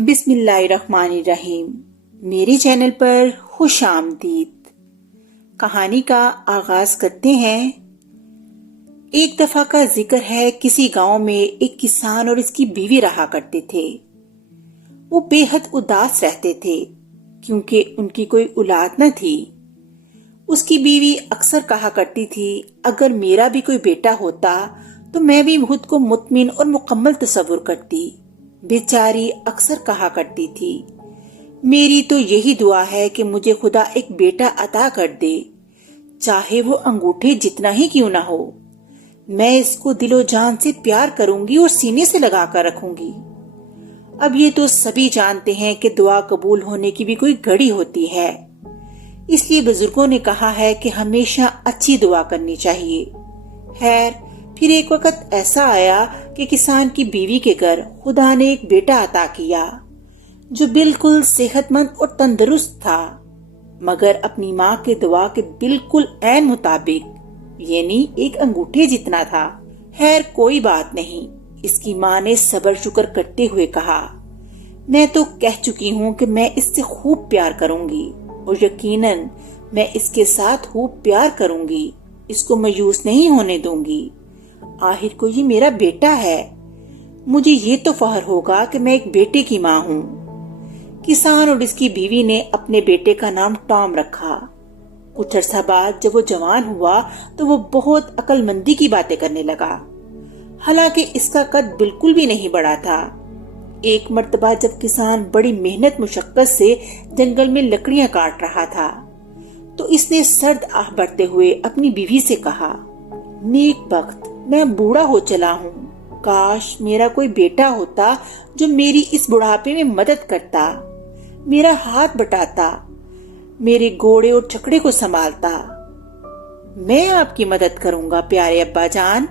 بسم اللہ الرحمن الرحیم۔ میرے چینل پر خوش آمدید۔ کہانی کا آغاز کرتے ہیں۔ ایک دفعہ کا ذکر ہے، کسی گاؤں میں ایک کسان اور اس کی بیوی رہا کرتے تھے۔ وہ بے حد اداس رہتے تھے کیونکہ ان کی کوئی اولاد نہ تھی۔ اس کی بیوی اکثر کہا کرتی تھی، اگر میرا بھی کوئی بیٹا ہوتا تو میں بھی خود کو مطمئن اور مکمل تصور کرتی۔ بیچاری اکثر کہا کرتی تھی، میری تو یہی دعا ہے کہ مجھے خدا ایک بیٹا عطا کر دے، چاہے وہ انگوٹھے جتنا ہی کیوں نہ ہو۔ میں اس کو دل و جان سے پیار کروں گی اور سینے سے لگا کر رکھوں گی۔ اب یہ تو سبھی جانتے ہیں کہ دعا قبول ہونے کی بھی کوئی گھڑی ہوتی ہے، اس لیے بزرگوں نے کہا ہے کہ ہمیشہ اچھی دعا کرنی چاہیے۔ خیر، پھر ایک وقت ایسا آیا کہ کسان کی بیوی کے گھر خدا نے ایک بیٹا عطا کیا جو بالکل صحت مند اور تندرست تھا، مگر اپنی ماں کے دعا کے بالکل عین مطابق، یعنی ایک انگوٹھے جتنا تھا۔ خیر کوئی بات نہیں، اس کی ماں نے صبر شکر کرتے ہوئے کہا، میں تو کہہ چکی ہوں کہ میں اس سے خوب پیار کروں گی اور یقیناً میں اس کے ساتھ خوب پیار کروں گی، اس کو مایوس نہیں ہونے دوں گی۔ آخر کو یہ میرا بیٹا ہے، مجھے یہ تو فخر ہوگا کہ میں ایک بیٹے کی ماں ہوں۔ کسان اور اس کی بیوی نے اپنے بیٹے کا نام ٹام رکھا۔ کچھ عرصہ بعد جب وہ جوان ہوا تو وہ بہت عقل مندی کی باتیں کرنے لگا، حالانکہ اس کا قد بالکل بھی نہیں بڑا تھا۔ ایک مرتبہ جب کسان بڑی محنت مشقت سے جنگل میں لکڑیاں کاٹ رہا تھا تو اس نے سرد آہ بھرتے ہوئے اپنی بیوی سے کہا، نیک بخت، میں بوڑھا ہو چلا ہوں، کاش میرا کوئی بیٹا ہوتا جو میری اس بڑھاپے میں مدد کرتا، میرا ہاتھ بٹاتا، میرے گھوڑے اور چھکڑے کو سنبھالتا۔ میں آپ کی مدد کروں گا پیارے ابا جان،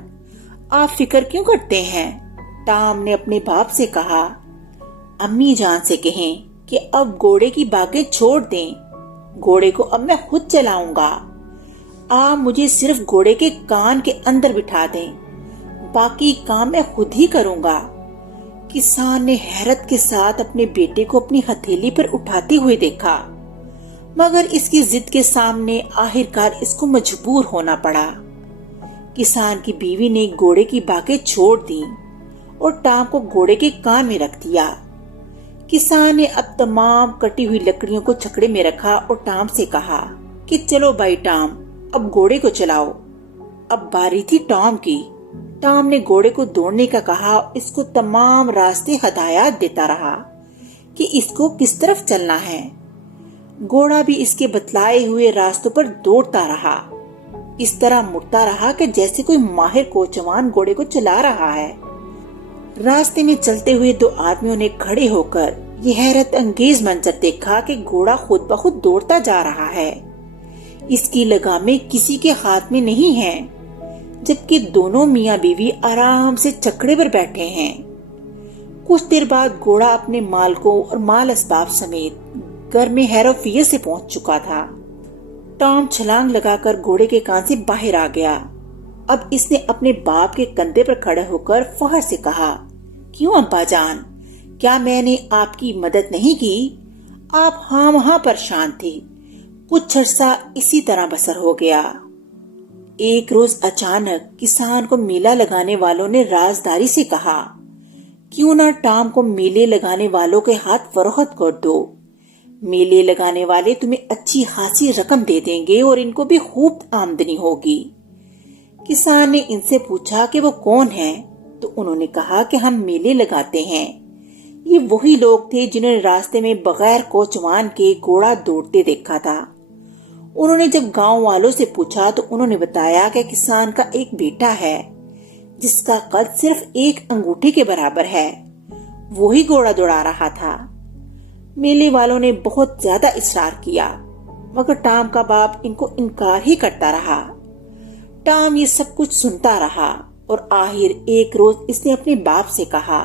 آپ فکر کیوں کرتے ہیں؟ ٹام نے اپنے باپ سے کہا، امی جان سے کہیں کہ اب گھوڑے کی باگیں چھوڑ دیں، گھوڑے کو اب میں خود چلاؤں گا، آپ مجھے صرف گھوڑے کے کان کے اندر بٹھا دیں، باقی کام میں خود ہی کروں گا۔ کسان نے حیرت کے ساتھ اپنے بیٹے کو اپنی ہتھیلی پر اٹھاتے ہوئے دیکھا، مگر اس کی ضد کے سامنے آخرکار اس کو مجبور ہونا پڑا۔ کسان کی بیوی نے گھوڑے کی باگیں چھوڑ دیں اور ٹام کو گھوڑے کے کان میں رکھ دیا۔ کسان نے اب تمام کٹی ہوئی لکڑیوں کو چھکڑے میں رکھا اور ٹام سے کہا کہ چلو بھائی ٹام، اب گھوڑے کو چلاؤ۔ اب باری تھی ٹام کی۔ ٹام نے گھوڑے کو دوڑنے کا کہا، اس کو تمام راستے ہدایات دیتا رہا کہ اس کو کس طرف چلنا ہے۔ گھوڑا بھی اس کے بتلائے ہوئے راستوں پر دوڑتا رہا، اس طرح مڑتا رہا کہ جیسے کوئی ماہر کوچوان گھوڑے کو چلا رہا ہے۔ راستے میں چلتے ہوئے دو آدمیوں نے کھڑے ہو کر یہ حیرت انگیز منظر دیکھا کہ گھوڑا خود بخود دوڑتا جا رہا ہے، اس کی لگامیں کسی کے ہاتھ میں نہیں ہیں، جبکہ دونوں میاں بیوی آرام سے چکڑے پر بیٹھے ہیں۔ کچھ دیر بعد گھوڑا اپنے مالکوں اور مال اسباب سمیت گھر میں حیرت سے پہنچ چکا تھا۔ ٹام چھلانگ لگا کر گھوڑے کے کان سے باہر آ گیا۔ اب اس نے اپنے باپ کے کندھے پر کھڑے ہو کر فخر سے کہا، کیوں ابا جان، کیا میں نے آپ کی مدد نہیں کی؟ آپ ہاں وہاں پریشان تھے۔ کچھ عرصہ اسی طرح بسر ہو گیا۔ ایک روز اچانک کسان کو میلہ لگانے والوں نے رازداری سے کہا، کیوں نہ ٹام کو میلے لگانے والوں کے ہاتھ فروخت کر دو، میلے لگانے والے تمہیں اچھی خاصی رقم دے دیں گے اور ان کو بھی خوب آمدنی ہوگی۔ کسان نے ان سے پوچھا کہ وہ کون ہیں، تو انہوں نے کہا کہ ہم میلے لگاتے ہیں۔ یہ وہی لوگ تھے جنہوں نے راستے میں بغیر کوچوان کے گھوڑا دوڑتے دیکھا تھا۔ انہوں نے جب گاؤں والوں سے پوچھا تو انہوں نے بتایا کہ کسان کا ایک بیٹا ہے جس کا قد صرف ایک انگوٹھے کے برابر ہے، وہی گھوڑا دوڑا رہا تھا۔ میلے والوں نے بہت زیادہ اصرار کیا، مگر ٹام کا باپ ان کو انکار ہی کرتا رہا۔ ٹام یہ سب کچھ سنتا رہا اور آخر ایک روز اس نے اپنے باپ سے کہا،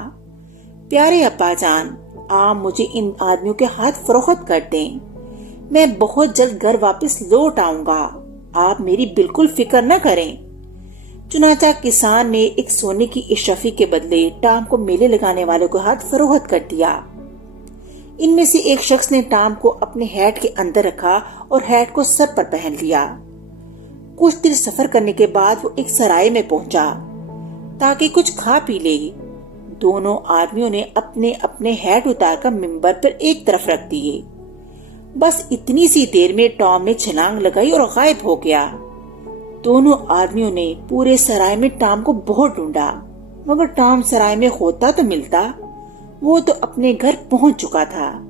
پیارے ابا جان، آپ مجھے ان آدمیوں کے ہاتھ فروخت کر دیں، میں بہت جلد گھر واپس لوٹ آؤں گا، آپ میری بالکل فکر نہ کریں۔ چنانچہ کسان نے ایک سونے کی اشرفی کے بدلے ٹام کو میلے لگانے والوں کے ہاتھ فروخت کر دیا۔ ان میں سے ایک شخص نے ٹام کو اپنے ہیٹ کے اندر رکھا اور ہیٹ کو سر پر پہن لیا۔ کچھ دیر سفر کرنے کے بعد وہ ایک سرائے میں پہنچا تاکہ کچھ کھا پی لے۔ دونوں آدمیوں نے اپنے اپنے ہیٹ اتار کر ممبر پر ایک طرف رکھ دیے۔ بس اتنی سی دیر میں ٹام نے چھلانگ لگائی اور غائب ہو گیا۔ دونوں آدمیوں نے پورے سرائے میں ٹام کو بہت ڈھونڈا، مگر ٹام سرائے میں ہوتا تو ملتا، وہ تو اپنے گھر پہنچ چکا تھا۔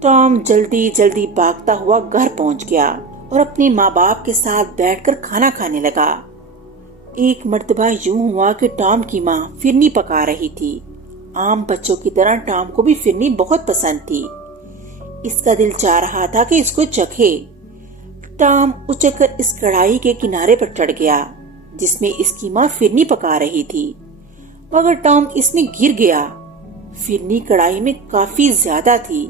ٹام جلدی جلدی بھاگتا ہوا گھر پہنچ گیا اور اپنے ماں باپ کے ساتھ بیٹھ کر کھانا کھانے لگا۔ ایک مرتبہ یوں ہوا کہ ٹام کی ماں فرنی پکا رہی تھی۔ عام بچوں کی طرح ٹام کو بھی فرنی بہت پسند تھی۔ اس کا دل چاہ رہا تھا کہ اس کو چکھے۔ ٹام اچک کر اس کڑھائی کے کنارے پر چڑھ گیا جس میں اس کی ماں فرنی پکا رہی تھی، مگر ٹام اس میں گر گیا۔ فرنی کڑھائی میں کافی زیادہ تھی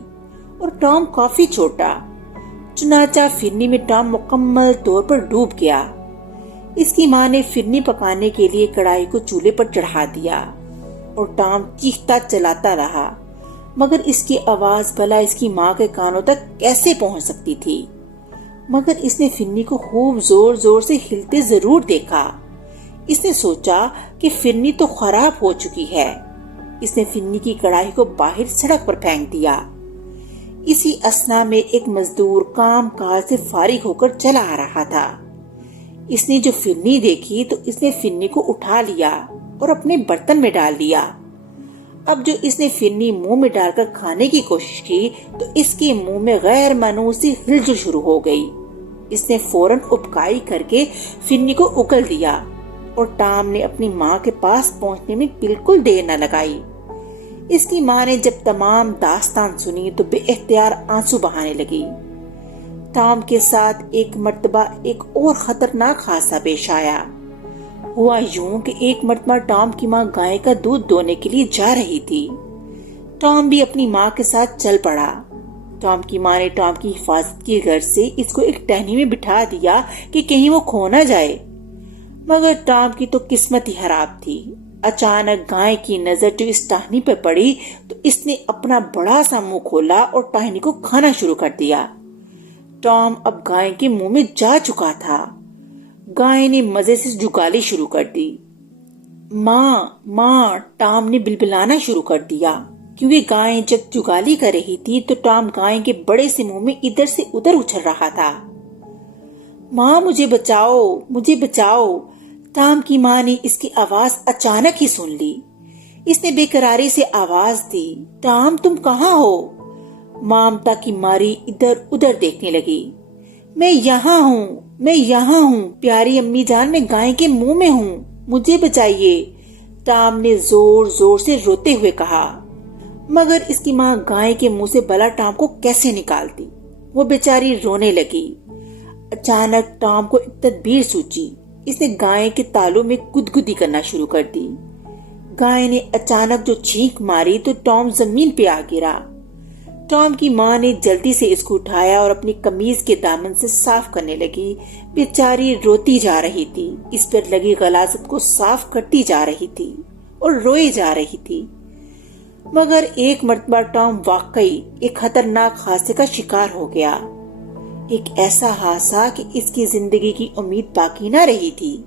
اور ٹام کافی چھوٹا، چنانچہ فرنی میں ٹام مکمل طور پر ڈوب گیا۔ اس کی ماں نے فرنی پکانے کے لیے کڑھائی کو چولہے پر چڑھا دیا اور ٹام چیختا چلاتا رہا، مگر اس کی آواز بھلا اس کی ماں کے کانوں تک کیسے پہنچ سکتی تھی؟ مگر اس نے فرنی کو خوب زور زور سے ہلتے ضرور دیکھا۔ اس نے سوچا کہ فرنی تو خراب ہو چکی ہے۔ اس نے فرنی کی کڑھائی کو باہر سڑک پر پھینک دیا۔ اسی اثنا میں ایک مزدور کام کاج سے فارغ ہو کر چلا آ رہا تھا۔ اس نے جو فرنی دیکھی تو اس نے فرنی کو اٹھا لیا اور اپنے برتن میں ڈال لیا۔ اب جو اس نے فرنی منہ میں ڈال کر کھانے کی کوشش کی تو اس کے منہ میں غیر منوسی ہلچل شروع ہو گئی۔ اس نے فوراً اپکائی کر کے فرنی کو اگل دیا اور ٹام نے اپنی ماں کے پاس پہنچنے میں بالکل دیر نہ لگائی۔ اس کی ماں نے جب تمام داستان سنی تو بے اختیار آنسو بہانے لگی۔ ٹام کے ساتھ ایک مرتبہ ایک اور خطرناک حادثہ پیش آیا۔ ہوا یوں کہ ایک مرتبہ ٹام کی ماں گائے کا دودھ دونے کے لیے جا رہی تھی۔ ٹام بھی اپنی ماں کے ساتھ چل پڑا۔ ٹام کی ماں نے ٹام کی حفاظت کی غرض سے اس کو ایک ٹہنی میں بٹھا دیا کہ کہیں وہ کھو نہ جائے، مگر ٹام کی تو قسمت ہی خراب تھی۔ اچانک گائے کی نظر جو اس ٹہنی پر پڑی تو اس نے اپنا بڑا سا منہ کھولا اور ٹہنی کو کھانا شروع کر دیا۔ ٹام اب گائے کے منہ میں جا چکا تھا۔ گائے نے مزے سے جگالی شروع کر دی۔ ماں ماں، ٹام نے بلبلانا شروع کر دیا، کیونکہ گائے جب جگالی کر رہی تھی تو ٹام گائے کے بڑے سے منہ میں ادھر سے ادھر اچھل رہا تھا۔ ماں مجھے بچاؤ، مجھے بچاؤ۔ ٹام کی ماں نے اس کی آواز اچانک ہی سن لی۔ اس نے بے قراری سے آواز دی، ٹام تم کہاں ہو؟ مامتا کی ماری ادھر ادھر دیکھنے لگی۔ میں یہاں ہوں، میں یہاں ہوں پیاری امی جان، میں گائے کے منہ میں ہوں، مجھے بچائیے، ٹام نے زور زور سے روتے ہوئے کہا۔ مگر اس کی ماں گائے کے منہ سے بلا ٹام کو کیسے نکالتی؟ وہ بیچاری رونے لگی۔ اچانک ٹام کو ایک تدبیر سوچی۔ اس نے گائے کے تالوں میں گدگدی کرنا شروع کر دی۔ گائے نے اچانک جو چھینک ماری تو ٹام زمین پہ آ گرا۔ ٹام کی ماں نے جلدی سے اس کو اٹھایا اور اپنی قمیض کے دامن سے صاف کرنے لگی۔ بیچاری روتی جا رہی تھی، اس پر لگی غلاظت کو صاف کرتی جا رہی تھی اور روئے جا رہی تھی۔ مگر ایک مرتبہ ٹام واقعی ایک خطرناک حادثے کا شکار ہو گیا۔ ایک ایسا حادثہ کہ اس کی زندگی کی امید باقی نہ رہی تھی۔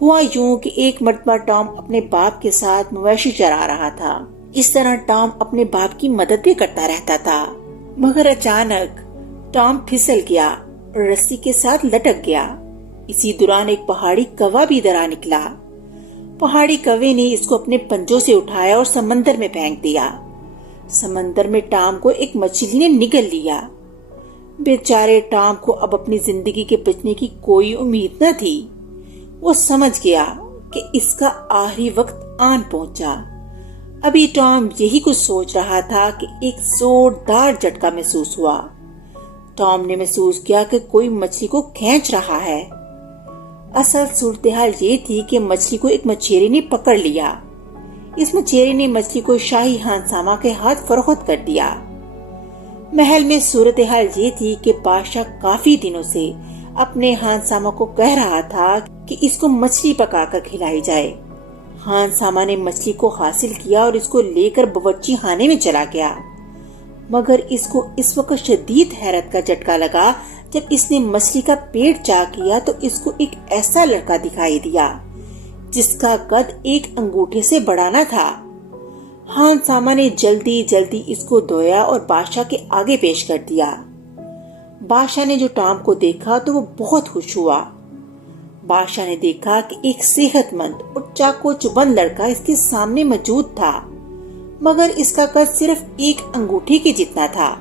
ہوا یوں کہ ایک مرتبہ ٹام اپنے باپ کے ساتھ مویشی چرا رہا تھا۔ اس طرح ٹام اپنے باپ کی مدد بھی کرتا رہتا تھا، مگر اچانک ٹام پھسل گیا اور رسی کے ساتھ لٹک گیا۔ اسی دوران ایک پہاڑی کوا بھی ادھر آ نکلا۔ پہاڑی کوے نے اس کو اپنے پنجوں سے اٹھایا اور سمندر میں پھینک دیا۔ سمندر میں ٹام کو ایک مچھلی نے نگل لیا۔ بیچارے ٹام کو اب اپنی زندگی کے بچنے کی کوئی امید نہ تھی۔ وہ سمجھ گیا کہ اس کا آخری وقت آن پہنچا۔ ابھی ٹام یہی کچھ سوچ رہا تھا کہ ایک زوردار جھٹکا محسوس ہوا۔ ٹام نے محسوس کیا کہ کوئی مچھلی کو کھینچ رہا ہے۔ اصل صورتحال یہ تھی کہ مچھلی کو ایک مچھیرے نے پکڑ لیا۔ اس مچھیرے نے مچھلی کو شاہی ہانسامہ کے ہاتھ فروخت کر دیا۔ محل میں صورتحال یہ تھی کہ بادشاہ کافی دنوں سے اپنے ہانسامہ کو کہہ رہا تھا کہ اس کو مچھلی پکا کر کھلائی جائے۔ ہانسامہ نے مچھلی کو حاصل کیا اور اس کو لے کر باورچی خانے میں چلا گیا۔ مگر اس کو اس وقت شدید حیرت کا جھٹکا لگا جب اس نے مچھلی کا پیٹ چاک کیا تو اس کو ایک ایسا لڑکا دکھائی دیا جس کا قد ایک انگوٹھے سے بڑا نہ تھا۔ خان سامہ نے جلدی جلدی اس کو دھویا اور بادشاہ کے آگے پیش کر دیا۔ بادشاہ نے جو ٹام کو دیکھا تو وہ بہت خوش ہوا۔ بادشاہ نے دیکھا کہ ایک صحت مند اور چاقو چبند لڑکا اس کے سامنے موجود تھا، مگر اس کا قد صرف ایک انگوٹھی کے جتنا تھا۔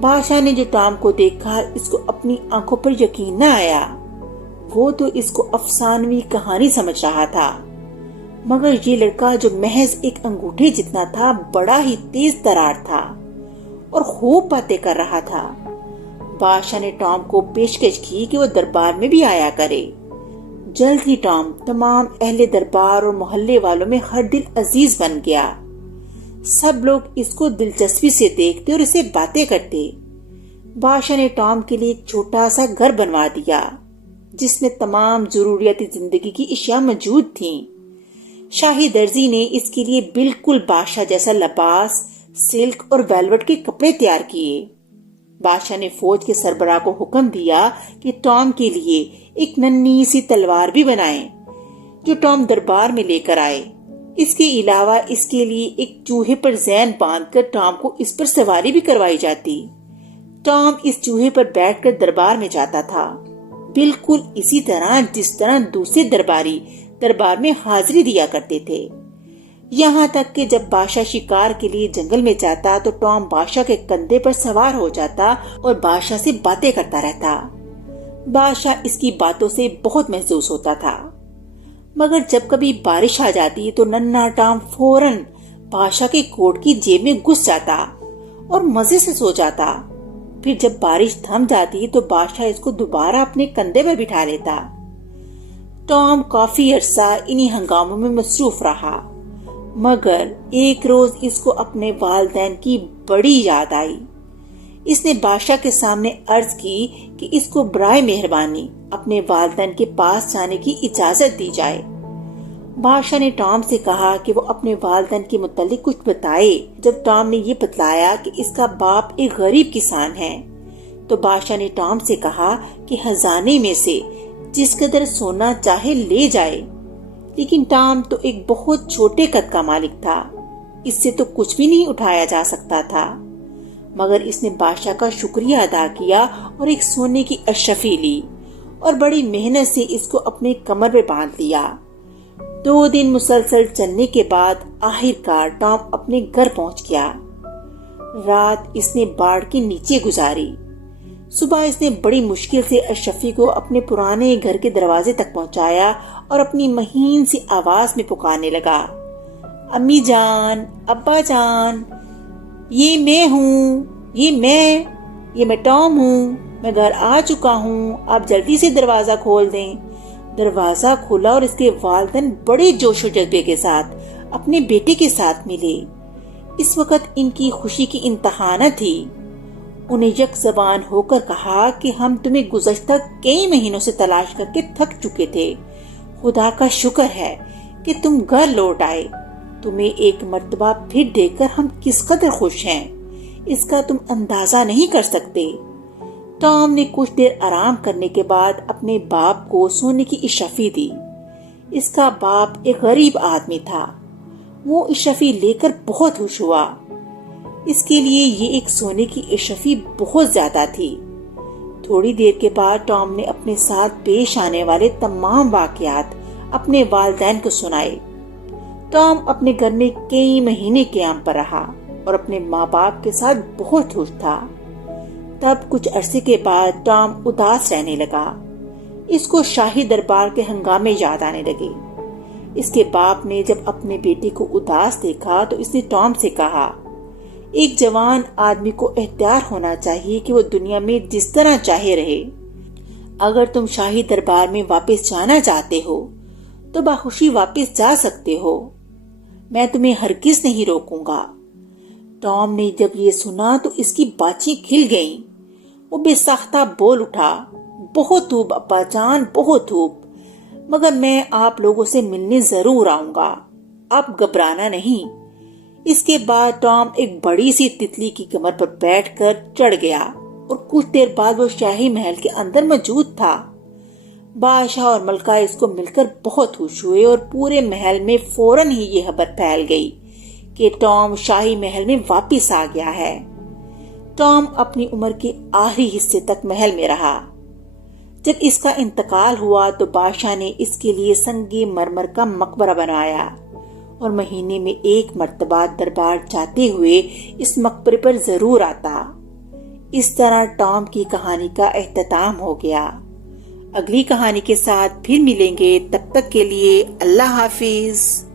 بادشاہ نے جو ٹام کو دیکھا اس کو اپنی آنکھوں پر یقین نہ آیا۔ وہ تو اس کو افسانوی کہانی سمجھ رہا تھا، مگر یہ لڑکا جو محض ایک انگوٹھے جتنا تھا بڑا ہی تیز ترار تھا اور خوب باتیں کر رہا تھا۔ بادشاہ نے ٹام کو پیشکش کی کہ وہ دربار میں بھی آیا کرے۔ جلد ہی ٹام تمام اہل دربار اور محلے والوں میں ہر دل عزیز بن گیا۔ سب لوگ اس کو دلچسپی سے دیکھتے اور اسے باتیں کرتے۔ بادشاہ نے ٹام کے لیے ایک چھوٹا سا گھر بنوا دیا جس میں تمام ضروریاتی زندگی کی اشیاء موجود تھیں۔ شاہی درزی نے اس کے لیے بالکل بادشاہ جیسا لباس، سلک اور ویلوٹ کے کپڑے تیار کیے۔ بادشاہ نے فوج کے سربراہ کو حکم دیا کہ ٹام کے لیے ایک ننھی سی تلوار بھی بنائیں جو ٹام دربار میں لے کر آئے۔ اس کے علاوہ اس کے لیے ایک چوہے پر زین باندھ کر ٹام کو اس پر سواری بھی کروائی جاتی۔ ٹام اس چوہے پر بیٹھ کر دربار میں جاتا تھا، بالکل اسی طرح جس طرح دوسرے درباری دربار میں حاضری دیا کرتے تھے۔ یہاں تک کہ جب بادشاہ شکار کے لیے جنگل میں جاتا تو ٹام بادشاہ کے کندھے پر سوار ہو جاتا اور بادشاہ سے باتیں کرتا رہتا۔ بادشاہ اس کی باتوں سے بہت محظوظ ہوتا تھا، مگر جب کبھی بارش آ جاتی تو ننھا ٹام فوراً بادشاہ کے کوٹ کی جیب میں گھس جاتا اور مزے سے سو جاتا۔ پھر جب بارش تھم جاتی تو بادشاہ اس کو دوبارہ اپنے کندھے پر بٹھا لیتا۔ ٹام کافی عرصہ انہی ہنگاموں میں مصروف رہا، مگر ایک روز اس کو اپنے والدین کی بڑی یاد آئی۔ اس نے بادشاہ کے سامنے عرض کی کہ اس کو برائے مہربانی اپنے والدین کے پاس جانے کی اجازت دی جائے۔ بادشاہ نے ٹام سے کہا کہ وہ اپنے والدین کے متعلق کچھ بتائے۔ جب ٹام نے یہ بتلایا کہ اس کا باپ ایک غریب کسان ہے تو بادشاہ نے ٹام سے کہا کہ خزانے میں سے جس قدر سونا چاہے لے جائے، لیکن ٹام تو ایک بہت چھوٹے قد کا مالک تھا، اس سے تو کچھ بھی نہیں اٹھایا جا سکتا تھا۔ مگر اس نے بادشاہ کا شکریہ ادا کیا اور ایک سونے کی اشرفی لی اور بڑی محنت سے اس کو اپنے کمر پہ باندھ لیا۔ 2 دن مسلسل چلنے کے بعد آخر کار ٹام اپنے گھر پہنچ گیا۔ رات اس نے باڑ کے نیچے گزاری۔ صبح اس نے بڑی مشکل سے اشرفی کو اپنے پرانے گھر کے دروازے تک پہنچایا اور اپنی مہین سی آواز میں پکارنے لگا، امی جان، ابا جان، یہ میں ہوں، یہ میں ٹام ہوں، میں گھر آ چکا ہوں، آپ جلدی سے دروازہ کھول دیں۔ دروازہ کھولا اور اس کے والدین بڑے جوش و جذبے کے ساتھ اپنے بیٹے کے ساتھ ملے۔ اس وقت ان کی خوشی کی انتہا نہ تھی۔ انہیں یک زبان ہو کر کہا کہ ہم تمہیں گزشتہ کئی مہینوں سے تلاش کر کے تھک چکے تھے، خدا کا شکر ہے کہ تم گھر لوٹ آئے۔ تمہیں ایک مرتبہ پھر دیکھ کر ہم کس قدر خوش ہیں، اس کا تم اندازہ نہیں کر سکتے۔ ٹام نے کچھ دیر آرام کرنے کے بعد اپنے باپ کو سونے کی اشرفی دی۔ اس کا باپ ایک غریب آدمی تھا، وہ اشرفی لے کر بہت خوش ہوا۔ اس کے لیے یہ ایک سونے کی اشرفی بہت زیادہ تھی۔ تھوڑی دیر کے بعد ٹام نے اپنے ساتھ پیش آنے والے تمام واقعات اپنے والدین کو سنائے۔ ٹام اپنے گھر میں کئی مہینے قیام پر رہا اور اپنے ماں باپ کے ساتھ بہت خوش تھا۔ تب کچھ عرصے کے بعد ٹام اداس رہنے لگا۔ اس کو شاہی دربار کے ہنگامے یاد آنے لگے۔ اس کے باپ نے جب اپنے بیٹے کو اداس دیکھا تو اس نے ٹام سے کہا، ایک جوان آدمی کو اختیار ہونا چاہیے کہ وہ دنیا میں جس طرح چاہے رہے۔ اگر تم شاہی دربار میں واپس جانا چاہتے ہو تو بخوشی واپس جا سکتے ہو، میں تمہیں ہرگز نہیں روکوں گا۔ ٹام نے جب یہ سنا تو اس کی باتیں کھل گئیں۔ وہ بے ساختہ بول اٹھا، بہت خوب ابا جان، بہت خوب، مگر میں آپ لوگوں سے ملنے ضرور آؤں گا، آپ گھبرانا نہیں۔ اس کے بعد ٹام ایک بڑی سی تتلی کی کمر پر بیٹھ کر چڑھ گیا اور کچھ دیر بعد وہ شاہی محل کے اندر موجود تھا۔ بادشاہ اور ملکہ اس کو مل کر بہت خوش ہوئے اور پورے محل میں فوراً ہی یہ خبر پھیل گئی کہ ٹام شاہی محل میں واپس آ گیا ہے۔ ٹام اپنی عمر کے آخری حصے تک محل میں رہا۔ جب اس کا انتقال ہوا تو بادشاہ نے اس کے لیے سنگ مرمر کا مقبرہ بنایا اور مہینے میں ایک مرتبہ دربار جاتے ہوئے اس مقبرے پر ضرور آتا۔ اس طرح ٹام کی کہانی کا اختتام ہو گیا۔ اگلی کہانی کے ساتھ پھر ملیں گے، تب تک کے لیے اللہ حافظ۔